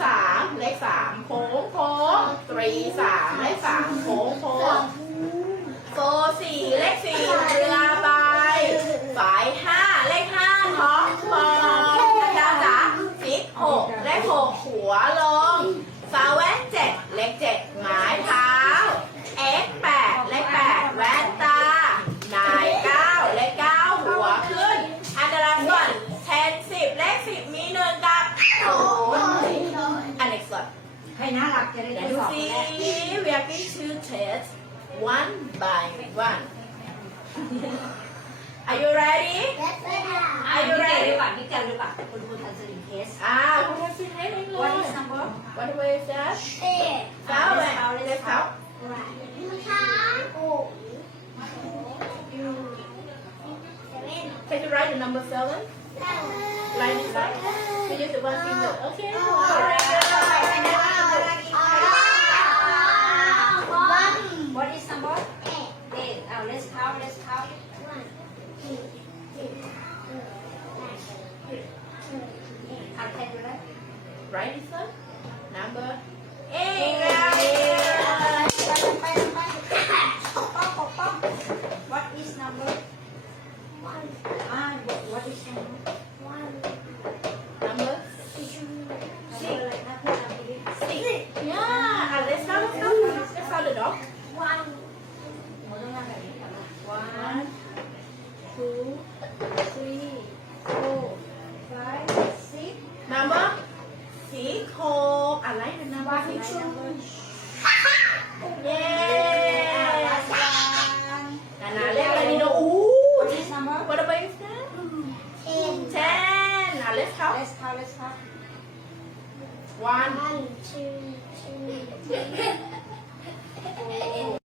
3เลข3โค้งโค้ง3 3เลข3โค้งโค้ง4 4เลข4เรือใบ5เลข5ท้องฟองจ้าจ๋า6 6เลข6หัวลง7เลข7ไม้เท้า X 8เลข8แว่นตานาย9เลข9หัวขึ้นอันตรายส่วน10 10เลข10มี1กับ0อัน next one ให้น่ารักจะได้ you see we are going to test one by one are you ready are you ready ดีกว่านี่เจอดีกว่าคุณอันสลิงเทส คุณทำสิให้เองเลย What is number what way is that 9 let's count can you write the number 7 line this side you use the one finger okay What is number 8 now let's count How can you write write this one number 8 What is number What is number number 6 yeah let's count the dog 1 2 3 4 5 6 number 6 อะไรนะ number 6 เย้นาเล่นอะไรดีเนาะwhat about you Stan 10 let's count 1 2 3